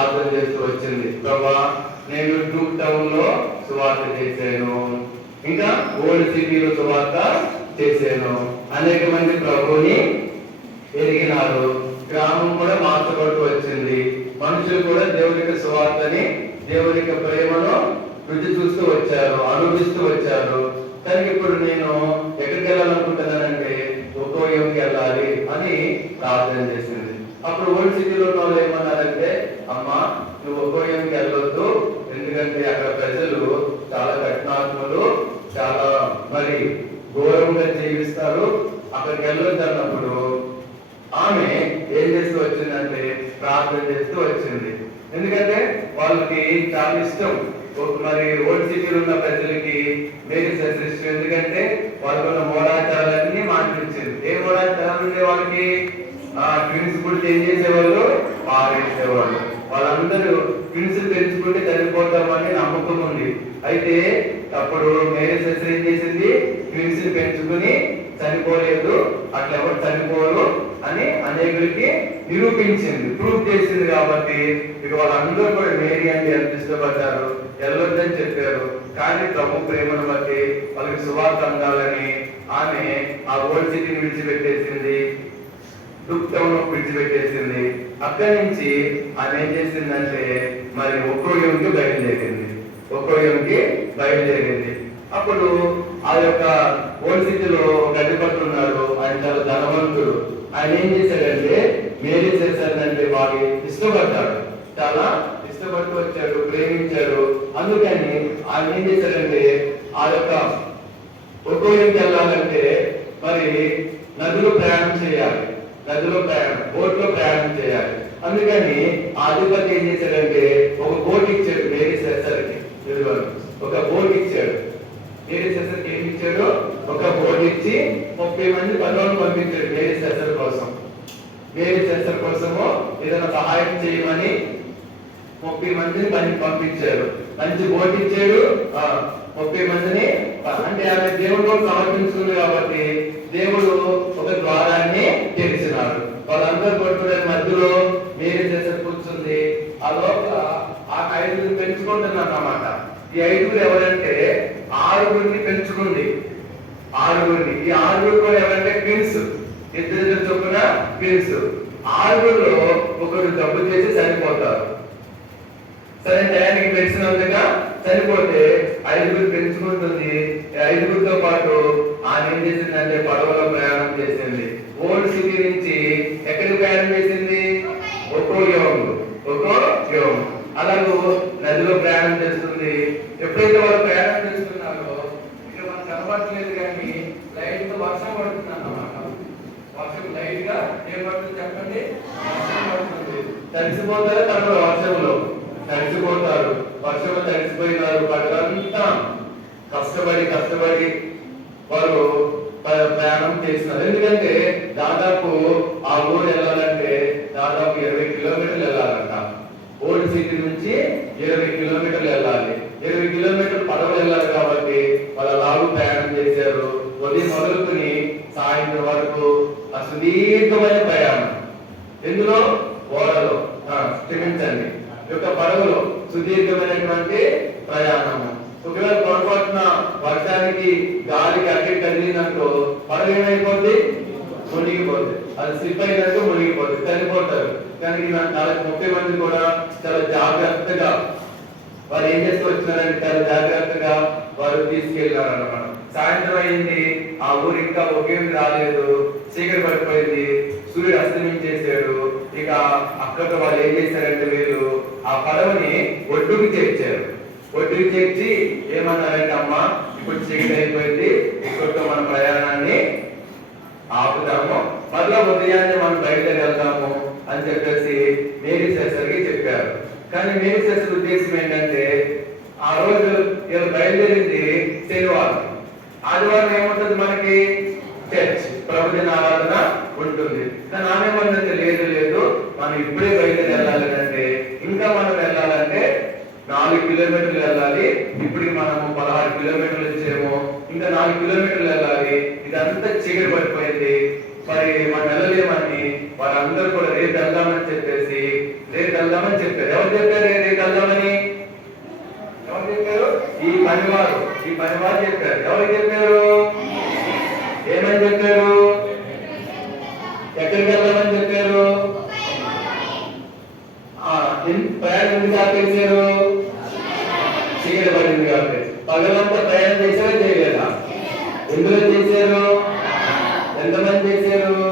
ప్రార్థన చేస్తూ వచ్చింది. ప్రభా, నేను ట్రూప్ టౌన్ లో సువార్త చేశాను, ఇంకా ఓల్డ్ సిటీలో సువార్త చేశాను, అనేక మంది ప్రభువుని ఎరిగినారు, గ్రామం కూడా మార్చబడుతూ వచ్చింది, మనుషులు కూడా దేవునికి సువార్తని, దేవునికి ప్రేమను రుచి చూస్తూ వచ్చారు, అనుభవిస్తూ వచ్చారు. కానీ ఇప్పుడు నేను ఎక్కడికి వెళ్ళాలనుకుంటున్నానంటే ఒక్కోయంకి వెళ్ళాలి అని ప్రార్థన చేసింది. అప్పుడు ఓల్డ్ సిటీలో ఉన్న వాళ్ళు ఏమన్నారంటే, అమ్మా నువ్వు ఒక్కోయంకి వెళ్ళొద్దు, ఎందుకంటే అక్కడ ప్రజలు చాలా కఠినాత్ములు, చాలా మరి ఘోరంగా జీవిస్తారు, అక్కడికి వెళ్ళొద్దు అన్నప్పుడు ఆమె ఏం చేస్తూ వచ్చిందంటే ప్రార్థన చేస్తూ వచ్చింది. ఎందుకంటే వాళ్ళకి చాలా ఇష్టం, మరి ఓల్డ్ సిటీలో ఉన్న ప్రజలకి మేరీ సిస్టర్ ఇష్టం. ఎందుకంటే వాళ్ళకున్న మూఢాచారాలన్నీ మాట్లాడించింది. ఏ మూఢాచారాలు ఉండే వాళ్ళకి? ట్విన్స్ కూడా ఏం చేసేవాళ్ళు? పారేసేవాళ్ళు. వాళ్ళందరూ ట్విన్స్ పెంచుకుంటే చనిపోతామని నమ్మకం ఉంది. అయితే అప్పుడు మేరీ సిస్టర్ ఏం చేసింది? ట్విన్స్ పెంచుకుని చనిపోలేదు, అట్లా ఎవరు చనిపోరు అని అనేకులకి నిరూపించింది, ప్రూవ్ చేసింది. కాబట్టి ఇక వాళ్ళందరూ కూడా మేరీ అంటే ఎంత ఇష్టపడ్డారు, వెళ్ళొద్దని చెప్పారు. కానీ ప్రభు ప్రేమను బట్టి వాళ్ళకి సువార్త అందాలని ఆమె ఆ ఓల్డ్ సిటీని విడిచిపెట్టేసింది, ట్రూప్ టౌన్ విడిచిపెట్టేసింది. అక్కడి నుంచి ఆమె ఏం చేసిందంటే మరి ఒక్కోయంకి బయలుదేరింది. అప్పుడు ఆ యొక్క ఓల్డ్ సిటీలో గడ్డిపట్టు ఉన్నాడు, ఆయన చాలా ధనవంతుడు. ఆయన ఏం చేశాడంటే మేరీ చేశాడంటే బాగా ఇష్టపడ్డాడు, చాలా ఇష్టపడుతూ వచ్చాడు, ప్రేమించాడు. అందుకని ఆయన ఏం చేశాడంటే ఆ యొక్క ఒక్కోయంకి వెళ్ళాలంటే మరి నదిలో ప్రయాణం చేయాలి, బోట్లో ప్రయాణం చేయాలి. అందుకని ఆ అధిపతి ఏం చేశాడంటే ఒక బోట్ ఇచ్చాడు మేరీ సిస్టర్కి. ఒక బోట్ ఇచ్చాడు మేరీ సిస్టర్కి. ఏమి ఇచ్చాడు? ఒక బోట్ ఇచ్చి 30 మంది పనులను పంపించాడు మేరీ సిస్టర్ కోసం. మేరీ సిస్టర్ కోసము ఏదైనా సహాయం చేయమని 30 మందిని పంపించాడు. మంచి బోట్ ఇచ్చాడు, 30 మందిని. అంటే ఆమె దేవుడు సమర్పించుకుంది కాబట్టి దేవుడు ఒక ద్వారాన్ని తెరిచినాడు. వాళ్ళందరూ కొట్టుకునే మధ్యలో మేరీ సిస్టర్ కూర్చుంది. ఆ లోపల ఆ 5 పెంచుకుంటున్నారు అన్నమాట. ఈ 5 ఎవరంటే 6 పెంచుకుంది. ఈ 6 కూడా ఎవరంటే ట్విన్స్, ఇద్దరు చొప్పున ట్విన్స్. 6లో ఒకరు జబ్బు చేసి చనిపోతారు. సరే టయానికి పెంచినందుగా చనిపోతే 5 పెంచుకుంటుంది. 5తో పాటు ఆమె ఏం చేసిందంటే పడవలో ప్రయాణం చేసింది. ఓల్డ్ సిటీ నుంచి ఎక్కడికి ప్రయాణం చేసింది? ఒక్కోయం. అలాగూ నదిలో ప్రయాణం చేస్తుంది. ఎప్పుడైతే వాళ్ళు ప్రయాణం చేస్తున్నారో ఇక మనకు కనబడట్లేదు, కానీ లైట్ గా వర్షం పడుతుంది అన్నమాట. వర్షం లైట్ గా ఏం పడుతుంది చెప్పండి? వర్షం పడుతుంది. తడిసిపోతారు తను, వర్షంలో తడిసిపోతారు, వర్షంలో తడిసిపోయినారు. పగలంతా కష్టపడి వాళ్ళు ప్రయాణం చేస్తున్నారు. ఎందుకంటే దాదాపు ఆ ఊరు వెళ్ళాలంటే దాదాపు 20 కిలోమీటర్లు వెళ్ళాలంట. ఓల్డ్ సిటీ నుంచి 20 కిలోమీటర్లు వెళ్ళాలి. 20 కిలోమీటర్లు పడవ వెళ్ళాలి కాబట్టి వాళ్ళ లాగు ప్రయాణం చేశారు. ఉదయం మొదలుకుని సాయంత్రం వరకు ఆ సుదీర్ఘమైన ప్రయాణం. ఎందులో? ఓడలో, క్షమించండి, యొక్క పడవలో సుదీర్ఘమైనటువంటి ప్రయాణము. ఒకవేళ పొరపాటున వర్షానికి గాలికి అట్టి కదిలినట్టు పడవ ఏమైపోద్ది? మునిగిపోద్ది. అది స్లిప్ అయినట్టు మునిగిపోద్ది, చనిపోతారు. కానీ 30 మంది కూడా చాలా జాగ్రత్తగా వారు ఏం చేస్తూ వచ్చినారంటే చాలా జాగ్రత్తగా వారు తీసుకెళ్ళినారు అన్నమాట. సాయంత్రం అయింది, ఆ ఊరు ఇంకా ఒకేమి రాలేదు, చీకటి పడిపోయింది, సూర్యుడు అస్తమించేశాడు. ఇక అక్కడ వాళ్ళు ఏం చేశారంటే వీళ్ళు ఆ పడవని ఒడ్డుకు చేర్చారు. ఒడ్డుకు చేర్చి ఏమన్నారంటే, అమ్మా ఇప్పుడు చీకటి అయిపోయింది, ఇక్కడితో మన ప్రయాణాన్ని ఆపుతాము, మళ్ళా ఉదయాన్నే మనం బయలుదేరి వెళ్తాము అని చెప్పేసి మేరీ సిస్టర్కి చెప్పారు. కానీ మేరీ సిస్టర్ ఉద్దేశం ఏంటంటే ఆ రోజు వీళ్ళు బయలుదేరింది శనివారం, ఆదివారం ఏముంటుంది మనకి? చర్చ్, ప్రభుదిన ఆరాధన ఉంటుంది. కానీ ఆమె ఏమంటే లేదు మనం ఇప్పుడే బయలుదేరి వెళ్ళాలి అంటే, ఇంకా మనం వెళ్ళాలంటే 4 కిలోమీటర్లు వెళ్ళాలి. ఇప్పటికి మనము 16 కిలోమీటర్లు వచ్చేమో, ఇంకా 4 కిలోమీటర్లు వెళ్ళాలి. ఇదంతా చీకటి పడిపోయింది, మరి మనం వెళ్ళలేమని వారందరూ కూడా రేపు వెళ్దామని చెప్పారు. ఎవరు ప్రయాణం ఎందుకు ఆపేశారు? చీకటి పడింది కాబట్టి. పగలంతా ప్రయాణం చేశారా చేయలేదా? ఎందులో చేశారు? ఎంతమంది చేశారు?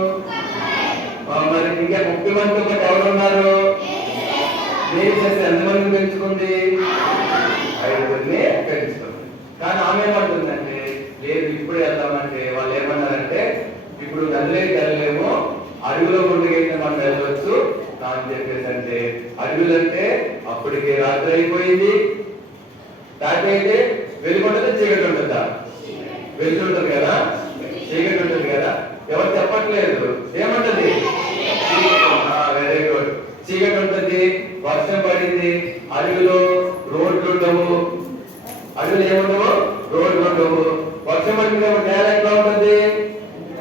మరి ఇంకా 30 మందితో పాటు ఎవరున్నారు? మీరు చేస్తే ఎంతమందిని పెంచుకుంది? 5 పెంచుకుంది. కానీ ఆమె ఏమంటుందంటే లేదు ఇప్పుడు వెళ్దామంటే వాళ్ళు ఏమన్నారంటే ఇప్పుడు నదిలోకి వెళ్ళలేము, అడవిలో గుండెకి మనం వెళ్ళవచ్చు అని చెప్పేసి. అంటే అడవులంటే అప్పటికి రాత్రి అయిపోయింది. రాత్రి అయితే వెలుగుంటుందా చీకటి ఉంటుందా? వెలుగుంటుంది కదా, చీకటి ఉంటుంది కదా. ఎవరు చెప్పట్లేదు ఏమంటది? Very good. చీకటి ఉంటుంది, వర్షం పడింది, అడవిలో రోడ్లు ఉండవు. అడవులు ఏముండవు? రోడ్లు ఉండవు. వర్షం పడింది, నేల ఎట్లా ఉంటుంది?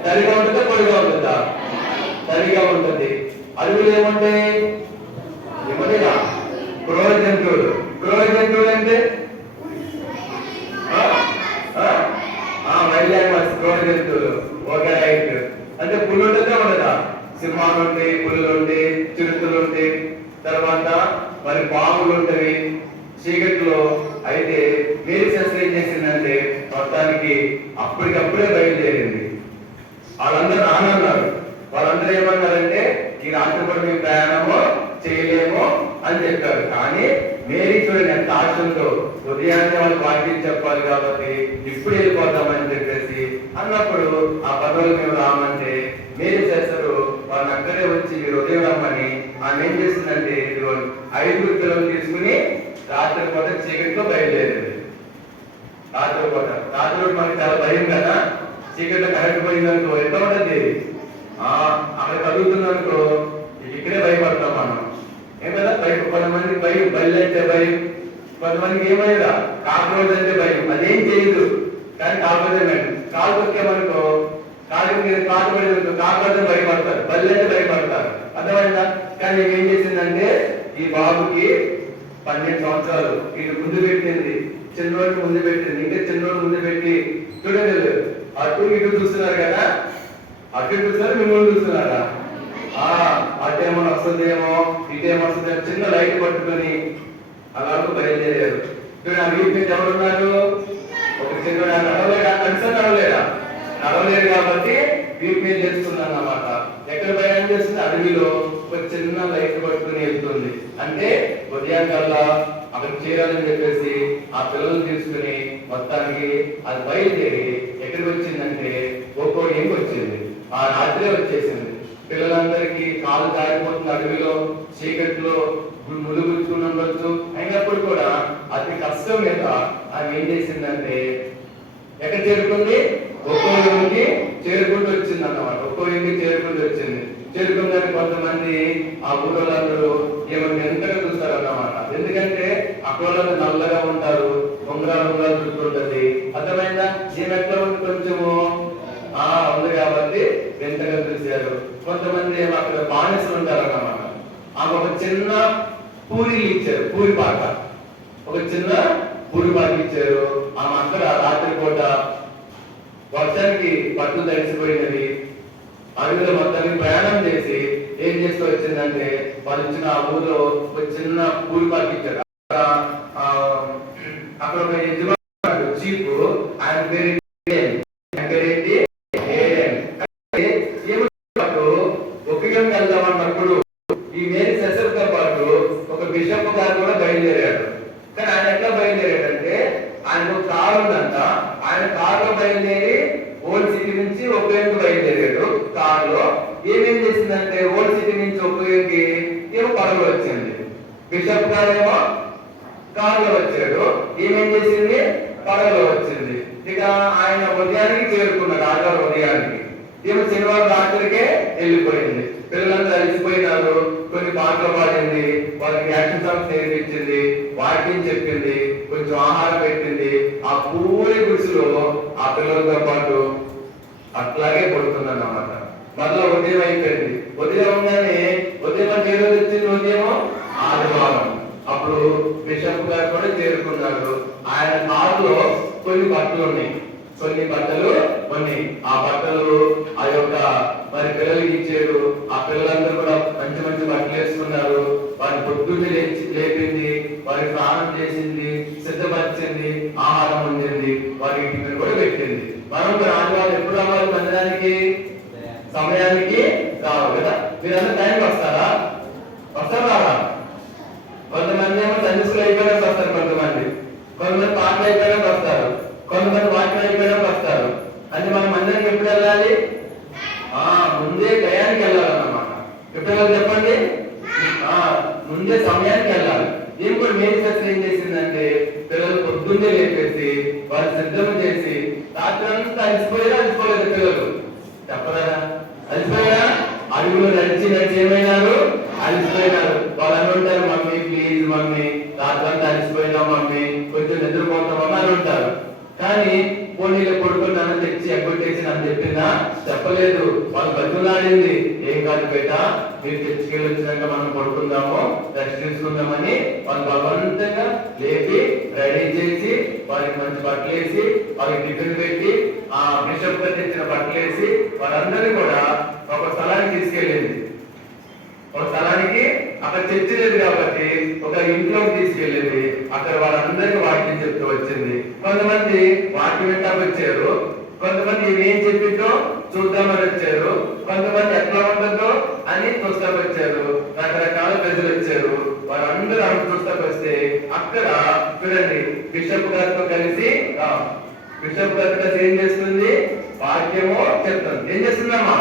తడిగా ఉంటుందా పొడిగా ఉంటుందా? తడిగా ఉంటుంది. అడవులు ఏముంటాయి? ఏమన్నా క్రూర జంతువులు. క్రూర జంతువులు అంటే వైల్డ్ యానిమల్స్, క్రూర జంతువులు. Okay right. అంటే పుల్లు ఉంటుందా ఉండదా? సింహాలు ఉంటాయి, పులులు ఉంటాయి, చిరుతలు ఉంటాయి, తర్వాత మరి పాములు ఉంటవి చీకట్లో. అయితే మేరీ శాస్త్రి ఏం చేసిందంటే మొత్తానికి అప్పటికప్పుడే బయలుదేరింది. వాళ్ళందరూ రానన్నారు. వాళ్ళందరూ ఏమన్నారంటే ఈ రాత్రి కూడా మేము ప్రయాణము చేయలేము అని చెప్పారు. కానీ మేరీ చూడండి ఎంత ఆశంతో ఉదయాన్నే వాళ్ళు వాక్యం చెప్పాలి కాబట్టి ఇప్పుడు వెళ్ళిపోతామని చెప్పేసి అన్నప్పుడు ఆ పదవులు మేము రామంటే మేరీ చేస్తారు వాళ్ళని అక్కడే వచ్చి మీరు ఉదయం రమ్మని ఆమె ఏం చేసిందంటే 5 పిల్లలు తీసుకుని రాత్రి పూట చీకటిలో బయలుదేరింది. రాత్రి మనకి చాలా భయం కదా, చీకట్లో కరెంట్ పోయిందనుకో ఎంత ఉంటుంది, అక్కడ కదులుతుందనుకో ఇక్కడే భయపడతాం మనం. ఏం కదా భయం. కొంతమందికి భయం బయలు అంటే భయం, కొంతమందికి ఏమైనా కాక్రోచ్ అంటే భయం. అదేం చేయదు కానీ కాలు తొక్కేమనుకో కాలు మీద కాటు పడేందుకు కాకపోతే భయపడతారు, బల్లి అంటే భయపడతారు. అర్థమైందా? కానీ ఏం చేసిందంటే ఈ బాబుకి 12 సంవత్సరాలు ఇది ముందు పెట్టింది, చిన్నోడికి ముందు పెట్టింది, ఇంకా చిన్నోడు ముందు పెట్టి చూడలేదు. అటు ఇటు చూస్తున్నారు కదా, అటు చూస్తున్నారు, మిమ్మల్ని చూస్తున్నారా? అటేమో వస్తుందేమో ఇటేమో వస్తుందేమో చిన్న లైట్ పట్టుకొని అలాగే బయలుదేరారు. చూడండి ఆ వీటి మీద ఎవరున్నారు? ఒక చిన్న నడవలేడా? కనీసం నడవలేరు కాబట్టి వీటి మీద చేస్తున్నాను అన్నమాట. ఎక్కడ ప్రయాణం చేస్తుంది? అడవిలో ఒక చిన్న లైట్ పట్టుకుని వెళ్తుంది. అంటే ఉదయం కల్లా అక్కడ చేరాలని చెప్పేసి ఆ పిల్లలు తీసుకుని మొత్తానికి అది బయలుదేరి ఎక్కడికి వచ్చిందంటే ఒక్కో ఏం వచ్చింది. ఆ రాత్రే వచ్చేసింది. పిల్లలందరికీ కాలు జారిపోతుంది, అడవిలో చీకట్లో ములుగుచ్చుకుని ఉండొచ్చు. అయినప్పుడు కూడా అతి కష్టం మీద ఆమె ఏం చేసిందంటే ఎక్కడ చేరుకుంది? ఒక్కో ఇంటికి చేరుకుంటూ వచ్చింది అన్నమాట. ఒక్కో ఇంటికి చేరుకుంటూ వచ్చింది. చేరుకుందని కొంతమంది ఆ ఊళ్ళందరూ ఏమన్నా ఎంతగా చూస్తారు అన్నమాట. ఎందుకంటే అక్కడ నల్లగా ఉంటారు, ఉంగరాలు చుట్టూ. అర్థమైందా? ఈమె ఎట్లా ఉంది? కొంచెము ఉంది కాబట్టి ఎంతగా చూశారు. కొంతమంది ఏమో అక్కడ బానిసలు ఉంటారు అన్నమాట. ఆమె ఒక చిన్న పూరీలు ఇచ్చారు, పూరి పాట, ఒక చిన్న పూరి పాట ఇచ్చారు. ఆమె అక్కడ రాత్రి పూట వర్షానికి బట్టలు తడిసిపోయినవి అడవిలో మొత్తానికి ప్రయాణం చేసి ఏం చేస్తూ వచ్చిందంటే వాళ్ళు ఇచ్చిన ఆ ఊరిలో ఒక చిన్న పూరి పాట ఇచ్చారు. అక్కడ ఒక యజమానుడు చీపు, ఆయన పేరు ఒక్కగా వెళ్దామన్నప్పుడు ఈ మేరీ సెసర్తో పాటు ఒక బిషప్ గారు కూడా బయలుదేరాడు. కానీ ఆయన ఎట్లా బయలుదేరాడంటే ఆయన ఒక కారు ఉందంట. ఆయన కారులో బయలుదేరి ఓల్డ్ సిటీ నుంచి ఒక్కకి బయలుదేరాడు. కారులో ఏమేం చేసిందంటే ఓల్డ్ సిటీ నుంచి ఒక్కకి ఏమో పడవ వచ్చింది. బిషప్ గారేమో కారులో వచ్చాడు. ఏమేం చేసింది? పడవలో వచ్చింది. ఇక ఆయన ఉదయానికి చేరుకున్నాడు. ఆదివారం ఉదయానికి ఏమో శనివారం రాత్రికే వెళ్ళిపోయింది. పిల్లలంతా అలిసిపోయినారు. కొన్ని పాటలు పాడింది, వాళ్ళకి యాక్షన్ సాంగ్స్ నేర్పించింది, వాక్యం చెప్పింది, కొంచెం ఆహారం పెట్టింది. ఆ పూరి గుడిసెలో ఆ పిల్లలతో పాటు అట్లాగే పడుతుంది అన్నమాట. మళ్ళీ ఉదయం అయిపోయింది. ఉదయం ఉండగానే ఉదయం అంటే ఏదో వచ్చింది, ఉదయం ఆదివారం. అప్పుడు బిషప్ గారు కూడా చేరుకున్నాడు. ఆయన కారులో కొన్ని బట్టలు ఉన్నాయి. ఆ బట్టలు ఆ యొక్క మరి పిల్లలకి ఇచ్చారు. ఆ పిల్లలందరూ కూడా మంచి మంచి బట్టలు వేసుకున్నారు. వారి పొద్దున్నే లేపింది, వారికి స్నానం చేసింది, సిద్ధపరిచింది, ఆహారం ఉంచింది, వారికి టిఫిన్ కూడా పెట్టింది. మనం కూడా ఆదివారం ఎప్పుడు రావాలి మందిరానికి? సమయానికి రావాలి కదా. మీరందరూ టైంకి వస్తారా? వస్తారా? కొంతమంది ఏమో సండే స్కూల్ అయిపోయినాక వస్తారు, కొంతమంది పాటలు అయిపోయినాక వస్తారు, కొంతమంది వాక్యం అయిపోయినాక వస్తారు. అంటే మనం మందిరానికి ఎప్పుడు వెళ్ళాలి? ముందే టయానికి వెళ్ళాలన్నమాట. ఎప్పుడు వెళ్ళాలి చెప్పండి? ముందే సమయానికి వెళ్ళాలి. దీని కూడా మెయిన్ సెషన్ ఏం చేసిందంటే పిల్లలు పొద్దున్నే లేపేసి వాళ్ళు సిద్ధం చేసి రాత్రి అంతా అలసిపోలేదు పిల్లలు. చెప్పరా? అలసిపోయా? అడుగులు నడిచి ఏమైనారు? అలసిపోయినారు. వాళ్ళు అనుంటారు, మమ్మీ ప్లీజ్ మమ్మీ రాత్రి అంతా అలసిపోయినాం మమ్మీ, కొంచెం నిద్రపోతామని అని ఉంటారు. కానీ పోనీలో పడుకున్నాను తెచ్చి ఎగ్గొట్టేసి అని చెప్పిందా? చెప్పలేదు. వాళ్ళు బతులాడింది, ఏం కాదు బేట మీరు తెచ్చుకెళ్ళి వచ్చినాక మనం పడుకుందాము, రెస్ట్ తీసుకుందామని వాళ్ళు బలవంతంగా లేపి రెడీ చేసి వారికి మంచి బట్టలు వేసి వాళ్ళకి టిఫిన్ పెట్టి ఆ బిషప్ గా తెచ్చిన బట్టలు వేసి వాళ్ళందరినీ కూడా ఒక స్థలానికి తీసుకెళ్ళింది. ఒక స్థలానికి అక్కడ చర్చి లేదు కాబట్టి ఒక ఇంట్లోకి తీసుకెళ్ళింది. అక్కడ వాళ్ళందరికీ వాక్యం చెప్తూ వచ్చింది. కొంతమంది వాక్యం వింటాకు వచ్చారు, కొంతమంది ఏం చెప్పిందో చూద్దామని వచ్చారు, కొంతమంది ఎట్లా ఉంటుందో అని చూస్తాకు వచ్చారు. రకరకాల ప్రజలు వచ్చారు. వారందరూ ఆమె చూస్తాకు వస్తే అక్కడ చూడండి బిషప్ గారితో కలిసి ఏం చేస్తుంది? వాక్యమో చెప్తుంది. ఏం చేస్తుందమ్మా?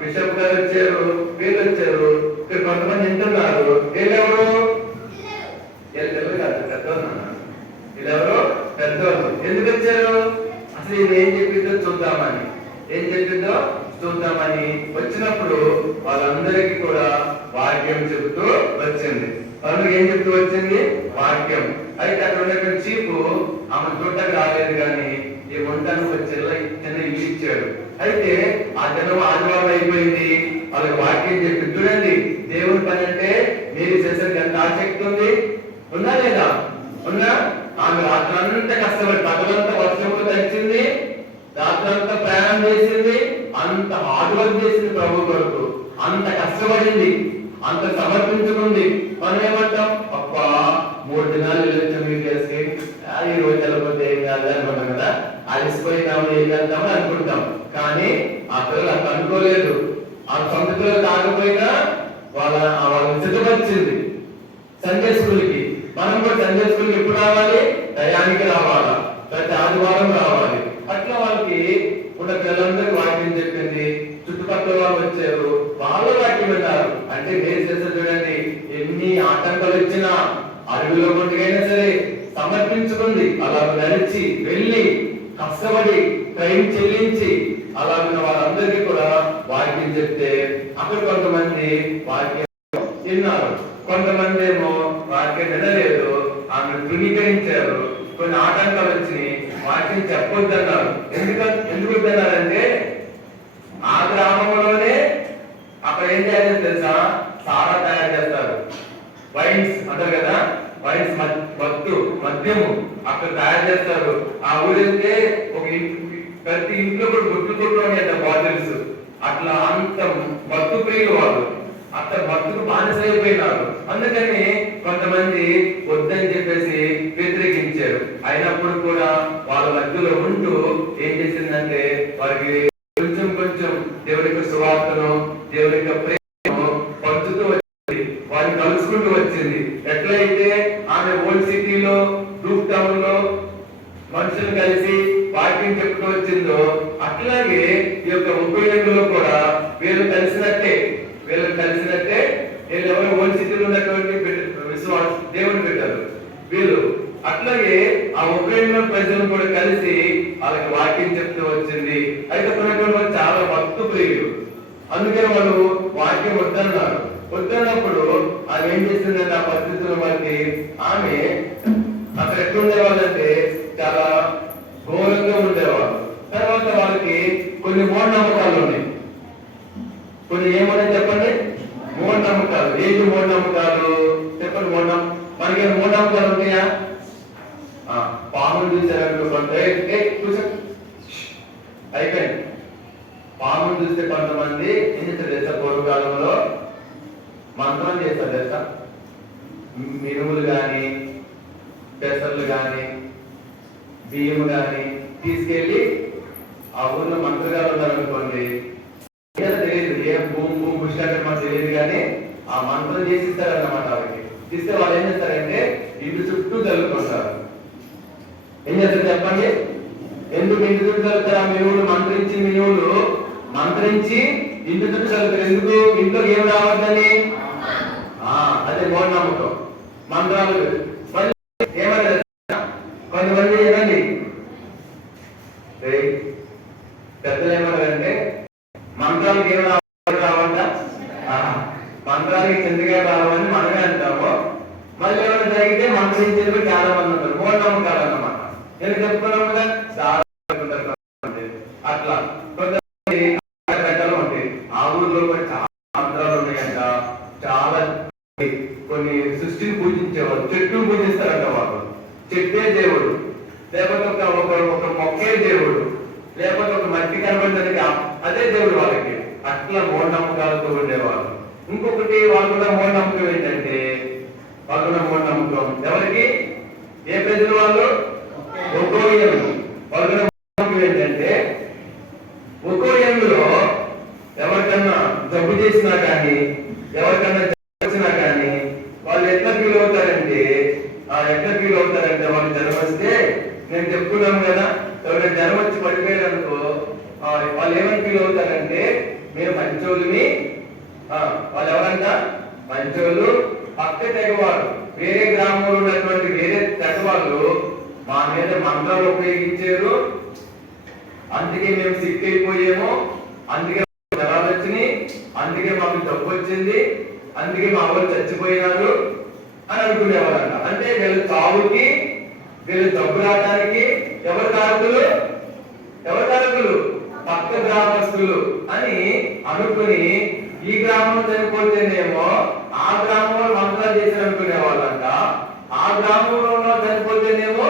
బిషప్ గారు వచ్చారు, వీళ్ళు వచ్చారు, ఇక్కడ కొంతమంది వింటున్నారు. వీళ్ళెవరు? కాదు, పెద్దవాళ్ళు. వీళ్ళెవరు? పెద్దవాళ్ళు. ఎందుకు వచ్చారు? అసలు ఇది ఏం చెప్పిందో చూద్దామని వచ్చినప్పుడు వాళ్ళందరికీ కూడా వాక్యం చెబుతూ వచ్చింది. వాళ్ళకి ఏం చెప్తూ వచ్చింది? వాక్యం. అయితే అక్కడ ఉన్నటువంటి చీపు ఆమె చూడటానికి రాలేదు, కానీ ఈ వంటను ఒక చిన్న ఇల్లు ఇచ్చాడు. అయితే ఆ జనం ఆదివారం అయిపోయింది, వాళ్ళకి వాక్యం చెప్పి చూడండి దేవుని పని అంటే మీరు చేసరికి ఎంత ఆసక్తి ఉంది. ఉందా లేదా? ఉన్నా? ఆమె రాత్రంతా కష్టపడి పగలంతా వర్షంలో తెచ్చింది, రాత్రంతా ప్రయాణం చేసింది, అంత హార్డ్ వర్క్ చేసింది ప్రభు కొరకు, అంత కష్టపడింది, అంత సమర్పించుకుంది. మనం ఏమంటాం? అప్ప 3 దినాలు వెళ్ళొచ్చాం వీళ్ళేసి, ఈ రోజు వెళ్ళకపోతే ఏం కాదు అనుకుంటాం కదా, అలసిపోయినాము ఏం వెళ్తామని అనుకుంటాం. కానీ ఆ పిల్లలు అట్లా అనుకోలేదు. ఆ సొంత పిల్లలు కాకపోయినా వాళ్ళని సిద్ధపరిచింది సండే స్కూల్కి. మనం కూడా సండే స్కూల్కి ఎప్పుడు రావాలి? టయానికి రావాలా, ప్రతి ఆదివారం రావాలి. అట్లా వాళ్ళకి ఉన్న పిల్లలందరికీ వాక్యం చెప్పింది. చుట్టుపక్కల వాళ్ళు వచ్చారు, వాళ్ళ వాక్యం విన్నారు. అంటే నేను చేస్తే చూడండి ఎన్ని ఆటంకాలు వచ్చినా అడవిలో కొట్టుకైనా సరే సమర్పించుకుంది. అలా నడిచి వెళ్ళి కష్టపడి టైం చెల్లించి అలాగే వాళ్ళందరికీ కూడా వాక్యం చెప్తే అక్కడ కొంతమంది వాక్యం విన్నారు, కొంతమంది ఏమో వాక్యం వినలేదు, ఆమె తృణీకరించారు. కొన్ని ఆటంకాలు వచ్చి వాక్యం చెప్పొద్దన్నారు. ఎందుకు వద్దన్నారంటే ఆ గ్రామంలోనే అక్కడ ఏం చేయాలి తెలుసా? సారా తయారు చేస్తారు, వైన్స్ అంటారు కదా, వైన్స్ మద్యము అక్కడ తయారు చేస్తారు. ఆ ఊరైతే ఒక ప్రతి ఇంట్లో కూడా గుట్లు ఉంటాయి బాటిల్స్. అట్లా అంత మత్తు ప్రియులు వాళ్ళు, అంత మత్తుకు బానిసైపోయినారు. అందుకని కొంతమంది వద్దని చెప్పేసి వ్యతిరేకించారు. అయినప్పుడు కూడా వాళ్ళ మధ్యలో ఉంటూ ఏం చేసిందంటే వారికి కొంచెం దేవుడి యొక్క సువార్తను, దేవుడి యొక్క ప్రేమను పంచుతూ వచ్చింది, వారిని కలుసుకుంటూ వచ్చింది. ఎట్లయితే ఆమె ఓల్డ్ సిటీలో రూఫ్ టౌన్ లో మనుషులు కలిసి వాక్యం చెప్తూ వచ్చిందో అట్లాగే ఈ యొక్క ఉపయోగంలో కూడా వీళ్ళు కలిసినట్టే వీళ్ళు ఎవరు ఓల్డ్ సిటీలో ఉన్నటువంటి విశ్వాసం దేవుని పెట్టారు వీళ్ళు. అట్లాగే ఆ ఉపయోగంలో ప్రజలు కూడా కలిసి వాళ్ళకి వాక్యం చెప్తూ వచ్చింది. అయితే కొన్ని చాలా భక్తు ప్రియులు, అందుకని వాళ్ళు వాక్యం వద్దన్నప్పుడు ఆమె ఏం చేసిందంటే ఆ పరిస్థితుల బట్టి ఆమె అక్కడ ఎట్లుండేవాళ్ళంటే చాలా ఘోరంగా ఉండేవాళ్ళు. తర్వాత వాళ్ళకి కొన్ని మూఢనమ్మకాలు ఉన్నాయి. కొన్ని ఏమన్నా చెప్పండి? మూఢనమ్మకాలు. ఏంటి మూఢనమ్మకాలు చెప్పండి? మనకి మూఢనమ్మకాలు ఉంటాయా? పాములు చూసారంటే అయిపోయింది. పాములు చూస్తే కొంతమంది ఏం చేస్తారు పూర్వకాలంలో మంత్రం చేస్తారు తెలుసా? మినుములు కానీ పెసర్లు కానీ బియ్యం కానీ తీసుకెళ్ళి ఆ ఊర్లో మంత్రులు గారు ఉన్నారు అనుకోండి, తెలియదు ఏ భూమి పుష్టి అంటే మాకు తెలియదు, కానీ ఆ మంత్రం చేసి ఇస్తారన్నమాట. వాళ్ళకి ఇస్తే వాళ్ళు ఏం చేస్తారంటే ఇంటి చుట్టూ చల్లుకుంటారు. ఏం చేస్తారు చెప్పండి? ఎందుకు ఇంటి చుట్టూ చల్లుతారు? ఆ మినువులు మంత్రించి ఇంటి చుట్టూ చల్లుతారు. ఎందుకు? ఇంట్లో ఏం రావద్దని. అదే మూఢనమ్మకం. మంత్రాలు ఏమన్నా కొంతమంది ఏనండి పెద్దలు ఏమన్నారంటే మంత్రాలకు ఏం రావంట, మంత్రాలకి చింతగా రావని మనమే అంటాము. మళ్ళీ ఏమైనా జరిగితే మంత్రించేది చాలా మంది ఉంటారు. మూఢనమ్మకాలు అన్నమాట. నేను చెప్పుకున్నాము కదా, అట్లా కొంతమంది రకాలు ఉంటాయి. ఆ ఊర్లో కూడా చాలా మంత్రాలు ఉన్నాయంట. చాలా కొన్ని సృష్టిని పూజించేవాళ్ళు, చెట్టును పూజిస్తారంట. వాళ్ళు చెట్టే దేవుడు, లేకపోతే ఒక మొక్కే దేవుడు, లేకపోతే ఒక మట్టి కనబడేదానికి అదే దేవుడు వాళ్ళకి. అట్లా మూఢనమ్మకాలతో ఉండేవాళ్ళు. ఇంకొకటి వాళ్ళు కూడా మూఢనమ్మకం ఏంటంటే, వాళ్ళు కూడా మూఢనమ్మకం ఎవరికి? ఏ ప్రజలు వాళ్ళు? ఒక్కోయంలో. వాళ్ళు కూడా మూఢనమ్మకం ఏంటంటే, ఒక్కోయంలో ఎవరికన్నా జబ్బు చేసినా కానీ, ఎవరికన్నా వచ్చినా కానీ వాళ్ళు ఎట్లా ఫీల్ అవుతారంటే, వాళ్ళు జ్వరం వస్తే, నేను చెప్పుకున్నాము కదా, ఎవరైనా జ్వరం వచ్చి పడిపోయారనుకో వాళ్ళు ఏమని ఫీల్ అవుతారంటే, మేము మంచోళ్ళని. వాళ్ళు ఎవరంట? మంచోళ్ళు. పక్క తెగవాళ్ళు, వేరే గ్రామంలో ఉన్నటువంటి వేరే తెగవాళ్ళు మా మీద మంత్రాలు ఉపయోగించారు, అందుకే మేము సిక్ అయిపోయాము, అందుకే జ్వరాలు వచ్చినాయి, అందుకే మాకు జబ్బు వచ్చింది, అందుకే మా వాళ్ళు చచ్చిపోయినారు అని అనుకునేవాళ్ళంట. అంటే వీళ్ళ చావుకి, వీళ్ళ జబ్బు రావడానికి ఎవరు కారకులు? పక్క గ్రామస్తులు అని అనుకుని, ఈ గ్రామంలో చనిపోతేనేమో ఆ గ్రామంలో మంత్రాలు చేసి అనుకునే వాళ్ళంట. ఆ గ్రామంలో చనిపోతేనేమో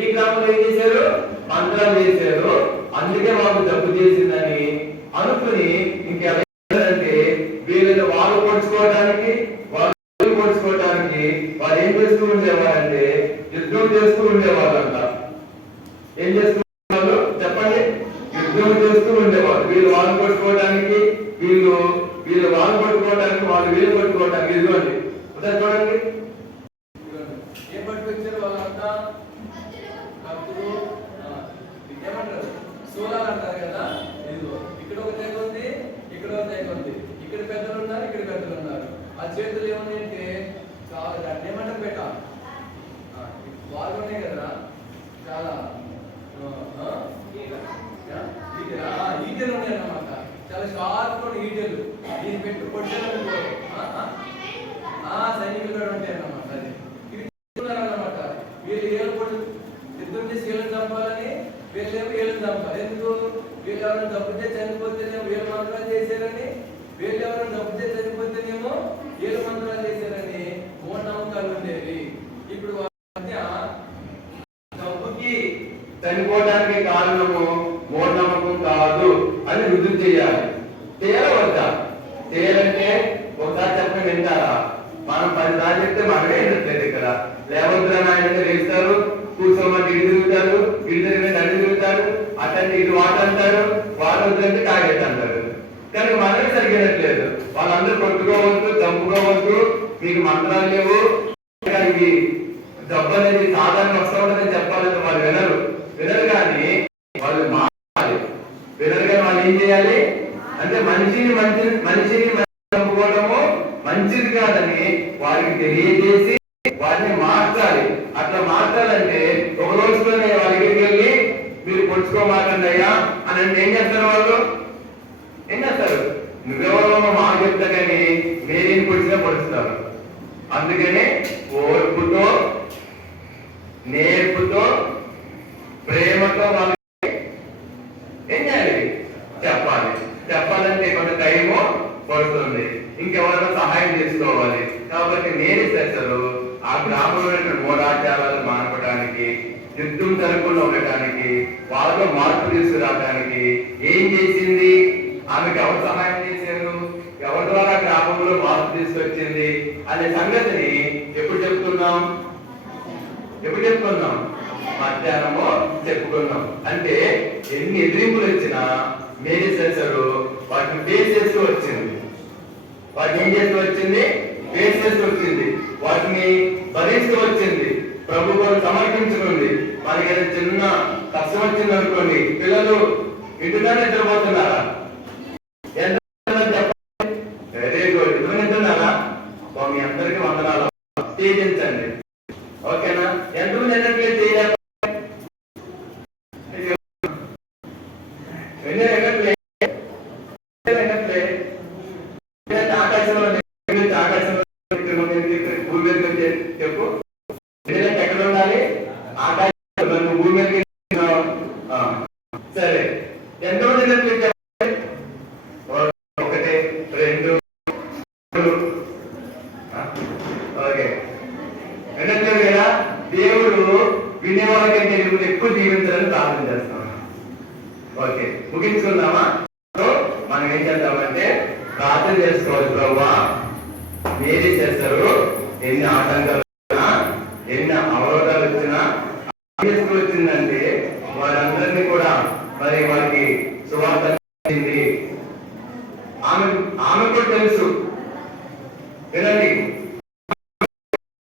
ఈ గ్రామంలో ఏం చేశారు? మంత్రాలు చేశారు, అందుకే మాకు జబ్బు చేసిందని అనుకుని ఇంకెవరంటే వీళ్ళని వాళ్ళు పొడుచుకోవడానికి, వాళ్ళు ఏం చేస్తూ ఉండేవారంటే యుద్ధం చేస్తూ ఉండేవాళ్ళంట. ఏం చేస్తున్నారు చెప్పండి? యుద్ధం చేస్తూ ఉండేవాళ్ళు. వీళ్ళు వాళ్ళు కొట్టుకోవడానికి, వీళ్ళు వాళ్ళు కొట్టుకోవడానికి, వాళ్ళు వీళ్ళు కొట్టుకోవడానికి. ఇదిగోండి ఒకసారి చూడండి, ఏం పట్టుకొచ్చారు వాళ్ళంతా? కత్తులు, ఏమంటారు, సూలాలు అంటారు కదా. ఇదిగో ఇక్కడ ఒక తెగ ఉంది, ఇక్కడ ఒక తెగ ఉంది, ఇక్కడ పెద్దలు ఉన్నారు, ఇక్కడ పెద్దలు ఉన్నారు. ఆ చేతులు ఏముంది అంటే ఏమంటారు పెట్ట వాళ్ళు ఉన్నాయి కదా, చాలా ఈటెలు ఉన్నాయి అన్నమాట. చాలా షార్ప్ ఈటెలు. దీన్ని పెట్టి పొట్టేలు సైనికులు కూడా ఉంటాయి అన్నమాట. అది అన్నమాట. వీళ్ళు ఏళ్ళు పొడి యుద్ధం చేసి ఏళ్ళు చంపాలని, వీళ్ళేమో ఏళ్ళు చంపాలి. ఎందుకు? వీళ్ళు ఎవరైనా తప్పితే చనిపోతేనేమో వీళ్ళు మంత్రాలు చేశారని, వీళ్ళు ఎవరైనా తప్పితే చనిపోతేనేమో వీళ్ళు మంత్రాలు చేశారని మూఢనమ్మకాలు ఉండేవి. ఇప్పుడు తప్పుకి చనిపోవడానికి కారణము మూఢనమ్మకం కాదు అని రుజువు చేయాలి. చేయాలవద్దా? చేయాలంటే ఒకసారి చెప్పని వింటారా? మనం 10 సార్లు చెప్తే మనమే వినట్లేదు. ఇక్కడ లేవద్దురా నాయన లేస్తారు, కూర్చోమని ఇటు తిరుగుతారు, ఇటు తిరిగిన అడ్డు తిరుగుతారు, అటంటే ఇటు వాట అంటారు, వాట వద్దంటే టార్గెట్ అంటారు. కానీ మనమే సరిగినట్లేదు. వాళ్ళందరూ కొట్టుకోవద్దు, చంపుకోవద్దు, మీకు మంత్రాలు లేవు, జబ్బు అనేది సాధారణ వస్తూ ఉంటుందని చెప్పాలంటే వాళ్ళు వినరు. కానీ వాళ్ళు మారాలి. వినరు కానీ వాళ్ళు ఏం చేయాలి అంటే మనిషిని చంపుకోవడము మంచిది కాదని వారికి తెలియజేసి వారిని మార్చాలి. అట్లా మార్చాలంటే ఒక రోజులోనే వాళ్ళ దగ్గరికి వెళ్ళి మీరు పొడుచుకోమాకండి అయ్యా అని అంటే ఏం చేస్తారు? వాళ్ళు ఏం చేస్తారు? నువ్వెవరో మాకు చెప్తా కానీ మీరేం పొడిచినా పొడుస్తారు. అందుకనే ఓర్పుతో, నేర్పుతో, ప్రేమతో వాళ్ళకి ఏం చేయాలి? చెప్పాలంటే కొంత టైము పడుతుంది, ఇంకెవరైనా సహాయం చేసుకోవాలి. కాబట్టి నేను చేస్తారు ఆ గ్రామంలో మూఢాచారాలు మానపడానికి, యుద్ధం జరగకుండా ఉండటానికి, వాళ్ళలో మార్పు తీసుకురావడానికి ఏం చేసింది? ఆమెకి ఎవరు సహాయం చేశారు? ఎవరి ద్వారా గ్రామంలో మార్పు తీసుకొచ్చింది అనే సంగతిని ఎప్పుడు చెప్పుకున్నాం? మధ్యాహ్నము చెప్పుకున్నాం. అంటే ఎన్ని ఎదిరింపులు వచ్చినా మేరీ చేశారు, వాటిని ఫేస్ చేస్తూ వచ్చింది. వాటిని ఏం చేస్తూ వచ్చింది? ఫేస్ చేస్తూ వచ్చింది. వాటిని భరిస్తూ వచ్చింది. ప్రభుత్వం సమర్పించుకుంది. మనకి ఏదైనా చిన్న కష్టం వచ్చింది అనుకోండి, పిల్లలు ఇంటిగా నిద్రపోతున్నారా? Very good. ఇంటిగా నిద్రన్నారా? మీ అందరికీ వందనాలు. చేయించండి, ఓకేనా? ఎంతమంది ఎన్నట్లేదు చేయలేకపోతే ఆకాశంలో భూమి మీద చెప్పు, ఎక్కడ ఉండాలి? ఆకాశంలో, భూమి మీద. సరే, ఎంతమంది ఎన్నట్లేదు? 1 2 ఓకే. వినట్లేదు కదా? దేవుడు వినేవాళ్ళ కంటే ఎక్కువ జీవించాలని ప్రార్థన చేస్తాం. ఓకే, ముగించుకుందామా? మనం ఏం చేద్దామంటే ప్రార్థన చేసుకోవాలి. ప్రభువా, మీరే చేస్తారు, ఎన్ని ఆటంకాలు